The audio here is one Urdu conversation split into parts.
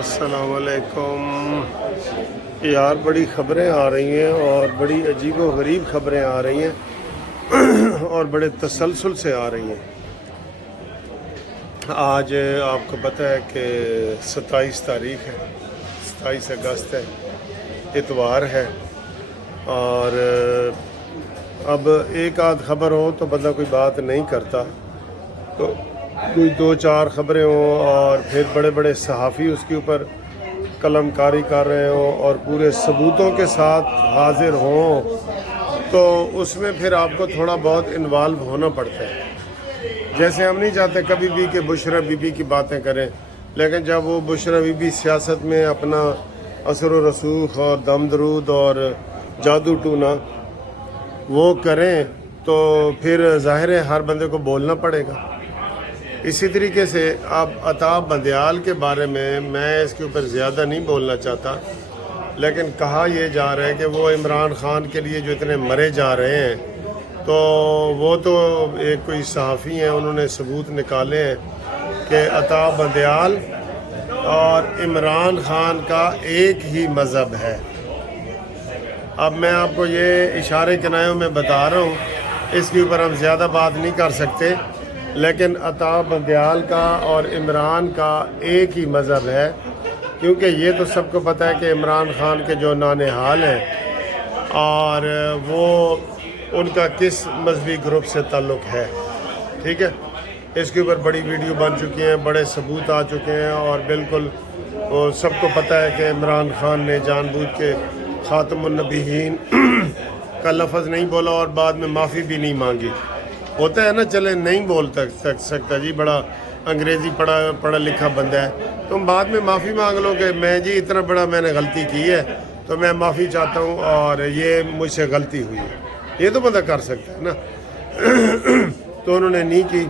السلام علیکم یار، بڑی خبریں آ رہی ہیں اور بڑی عجیب و غریب خبریں آ رہی ہیں اور بڑے تسلسل سے آ رہی ہیں۔ آج آپ کو پتہ ہے کہ 27 تاریخ ہے، 27 اگست ہے، اتوار ہے، اور اب ایک آدھ خبر ہو تو بندہ کوئی بات نہیں کرتا، تو کوئی دو چار خبریں ہوں اور پھر بڑے بڑے صحافی اس کے اوپر قلم کاری کر رہے ہوں اور پورے ثبوتوں کے ساتھ حاضر ہوں، تو اس میں پھر آپ کو تھوڑا بہت انوالو ہونا پڑتا ہے۔ جیسے ہم نہیں چاہتے کبھی بھی کہ بشرا بی بی کی باتیں کریں، لیکن جب وہ بشرا بی بی سیاست میں اپنا اثر و رسوخ اور دم درود اور جادو ٹونا وہ کریں تو پھر ظاہر ہے ہر بندے کو بولنا پڑے گا۔ اسی طریقے سے اب عطا بندیال کے بارے میں اس کے اوپر زیادہ نہیں بولنا چاہتا، لیکن کہا یہ جا رہا ہے کہ وہ عمران خان کے لیے جو اتنے مرے جا رہے ہیں، تو وہ تو ایک کوئی صحافی ہیں، انہوں نے ثبوت نکالے ہیں کہ عطا بندیال اور عمران خان کا ایک ہی مذہب ہے۔ اب میں آپ کو یہ اشارے کنایوں میں بتا رہا ہوں، اس کے اوپر ہم زیادہ بات نہیں کر سکتے، لیکن عطا بندیال کا اور عمران کا ایک ہی مذہب ہے، کیونکہ یہ تو سب کو پتہ ہے کہ عمران خان کے جو نانہال ہیں اور وہ ان کا کس مذہبی گروپ سے تعلق ہے، ٹھیک ہے۔ اس کے اوپر بڑی ویڈیو بن چکی ہیں، بڑے ثبوت آ چکے ہیں، اور بالکل وہ سب کو پتہ ہے کہ عمران خان نے جان بوجھ کے خاتم النبیین کا لفظ نہیں بولا اور بعد میں معافی بھی نہیں مانگی۔ ہوتا ہے نا، چلے نہیں بول سکتا جی، بڑا انگریزی پڑھا لکھا بندہ ہے، تم بعد میں معافی مانگ لو کہ میں جی اتنا بڑا میں نے غلطی کی ہے تو میں معافی چاہتا ہوں اور یہ مجھ سے غلطی ہوئی ہے، یہ تو بندہ کر سکتا ہے نا۔ تو انہوں نے نہیں کی۔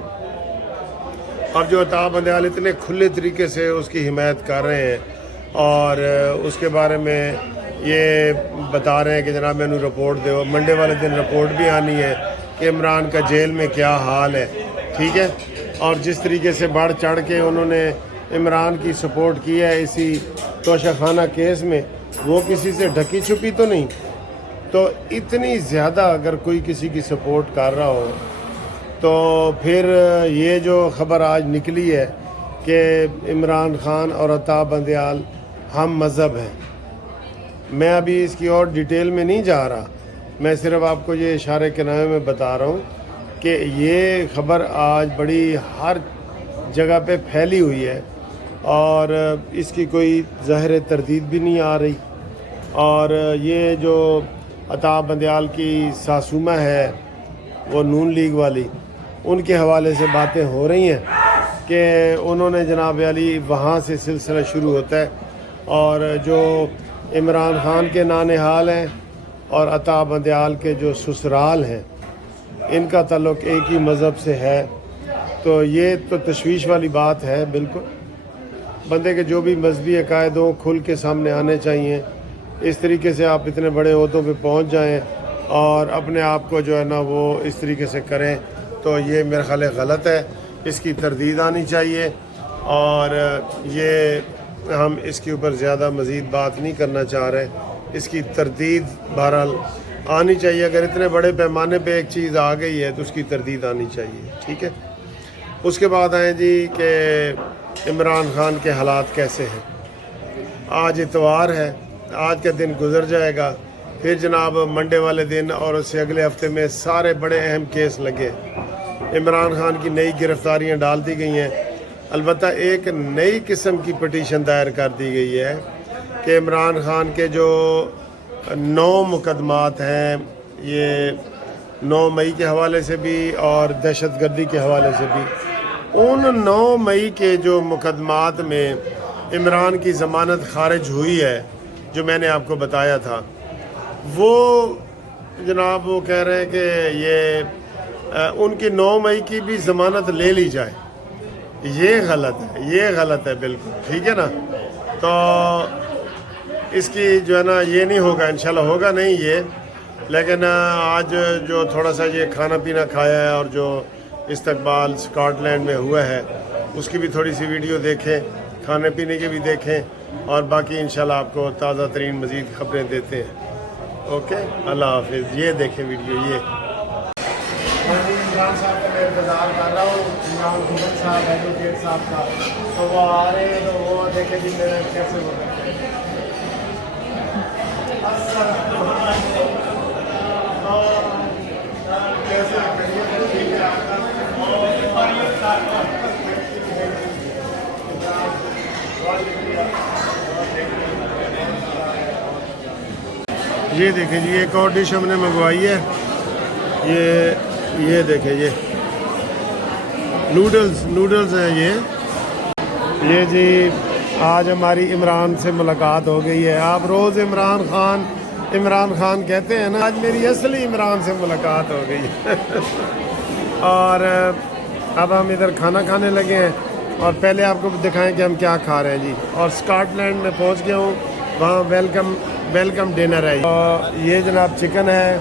اب جو عطا بندیال اتنے کھلے طریقے سے اس کی حمایت کر رہے ہیں اور اس کے بارے میں یہ بتا رہے ہیں کہ جناب میں نے رپورٹ دو، منڈے والے دن رپورٹ بھی آنی ہے کہ عمران کا جیل میں کیا حال ہے، ٹھیک ہے۔ اور جس طریقے سے بڑھ چڑھ کے انہوں نے عمران کی سپورٹ کی ہے اسی توشہ خانہ کیس میں، وہ کسی سے ڈھکی چھپی تو نہیں، تو اتنی زیادہ اگر کوئی کسی کی سپورٹ کر رہا ہو تو پھر یہ جو خبر آج نکلی ہے کہ عمران خان اور عطا بندیال ہم مذہب ہیں، میں ابھی اس کی اور ڈیٹیل میں نہیں جا رہا، میں صرف آپ کو یہ اشارے کنایوں میں بتا رہا ہوں کہ یہ خبر آج بڑی ہر جگہ پہ پھیلی ہوئی ہے اور اس کی کوئی ظاہر تردید بھی نہیں آ رہی، اور یہ جو عطا بندیال کی ساسومہ ہے وہ نون لیگ والی، ان کے حوالے سے باتیں ہو رہی ہیں کہ انہوں نے جناب علی وہاں سے سلسلہ شروع ہوتا ہے، اور جو عمران خان کے نانہال ہیں اور عطا بندیال کے جو سسرال ہیں ان کا تعلق ایک ہی مذہب سے ہے، تو یہ تو تشویش والی بات ہے۔ بالکل بندے کے جو بھی مذہبی عقائد ہوں کھل کے سامنے آنے چاہیے۔ اس طریقے سے آپ اتنے بڑے عہدوں پہ پہنچ جائیں اور اپنے آپ کو جو ہے نا وہ اس طریقے سے کریں، تو یہ میرا خیال ہے غلط ہے، اس کی تردید آنی چاہیے، اور یہ ہم اس کے اوپر زیادہ مزید بات نہیں کرنا چاہ رہے، اس کی تردید بہرحال آنی چاہیے۔ اگر اتنے بڑے پیمانے پہ ایک چیز آ گئی ہے تو اس کی تردید آنی چاہیے، ٹھیک ہے۔ اس کے بعد آئیں جی کہ عمران خان کے حالات کیسے ہیں۔ آج اتوار ہے، آج کا دن گزر جائے گا، پھر جناب منڈے والے دن اور اس سے اگلے ہفتے میں سارے بڑے اہم کیس لگے، عمران خان کی نئی گرفتاریاں ڈال دی گئی ہیں۔ البتہ ایک نئی قسم کی پٹیشن دائر کر دی گئی ہے کہ عمران خان کے جو 9 مقدمات ہیں، یہ 9 مئی کے حوالے سے بھی اور دہشت گردی کے حوالے سے بھی، ان 9 مئی کے جو مقدمات میں عمران کی ضمانت خارج ہوئی ہے جو میں نے آپ کو بتایا تھا، وہ جناب وہ کہہ رہے ہیں کہ یہ ان کی 9 مئی کی بھی ضمانت لے لی جائے۔ یہ غلط ہے، یہ غلط ہے بالکل، ٹھیک ہے نا۔ تو اس کی جو ہے نا یہ نہیں ہوگا، انشاءاللہ ہوگا نہیں یہ، لیکن آج جو تھوڑا سا یہ کھانا پینا کھایا ہے اور جو استقبال اسکاٹ لینڈ میں ہوا ہے اس کی بھی تھوڑی سی ویڈیو دیکھیں۔ کھانے پینے کے بھی دیکھیں اور باقی انشاءاللہ آپ کو تازہ ترین مزید خبریں دیتے ہیں. اوکے, اللہ حافظ. یہ دیکھیں ویڈیو. یہ عمران صاحب کا میں انتظار کر رہا ہوں, عمران حکم صاحب ایڈوکیٹ صاحب کا, تو وہ آ رہے ہیں, تو وہ دیکھیں جی میرے کیسے ہو رہے ہیں. یہ دیکھیں جی ایک اور ڈش ہم نے منگوائی ہے. یہ دیکھیں, یہ نوڈلز ہیں. یہ جی آج ہماری عمران سے ملاقات ہو گئی ہے. آپ روز عمران خان کہتے ہیں نا, آج میری اصلی عمران سے ملاقات ہو گئی ہے. اور اب ہم ادھر کھانا کھانے لگے ہیں, اور پہلے آپ کو دکھائیں کہ ہم کیا کھا رہے ہیں جی. اور اسکاٹ لینڈ میں پہنچ گیا ہوں, وہاں ویلکم ڈنر ہے. یہ جناب چکن ہے,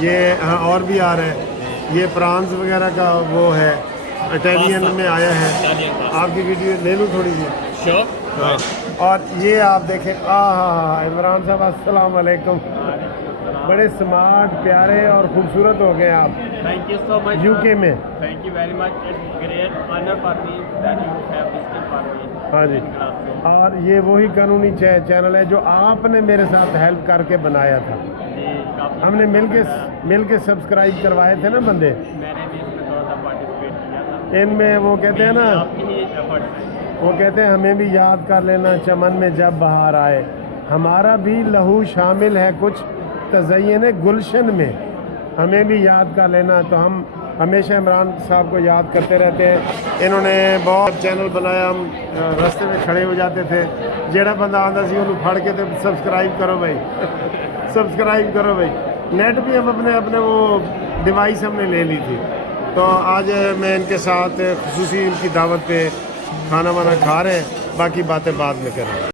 یہ ہاں اور بھی آ رہا ہے. یہ پرانز وغیرہ کا وہ ہے, اٹیلین میں آیا ہے. آپ کی ویڈیو لے لوں تھوڑی سی. ہاں, اور یہ آپ دیکھیں, عمران صاحب السلام علیکم. بڑے سمارٹ, پیارے اور خوبصورت ہو گئے آپ. Thank you so much. UK میں. Thank you very much. It's great honor for me that you have visited for me. ہاں جی, اور یہ وہی قانونی چینل ہے جو آپ نے میرے ساتھ ہیلپ کر کے بنایا تھا. ہم نے مل کے سبسکرائب کروائے تھے نا بندے. میں نے بھی اس میں تھوڑا سا پارٹیسپیٹ کیا تھا. ان میں وہ کہتے ہیں نا, آپ کی ہی ایفرٹس ہیں. وہ کہتے ہیں ہمیں بھی یاد کر لینا چمن میں جب بہار آئے, ہمارا بھی لہو شامل ہے کچھ تزئین گلشن میں, ہمیں بھی یاد کر لینا. تو ہم ہمیشہ عمران صاحب کو یاد کرتے رہتے ہیں. انہوں نے بہت چینل بنایا, ہم راستے میں کھڑے ہو جاتے تھے, جیڑا بندہ آتا سی انہوں پھڑ کے تے سبسکرائب کرو بھائی, سبسکرائب کرو بھائی. نیٹ بھی ہم اپنے وہ ڈیوائس ہم نے لے لی تھی. تو آج میں ان کے ساتھ خصوصی ان کی دعوت پہ کھانا وانا کھا رہے ہیں, باقی باتیں بعد میں کریں.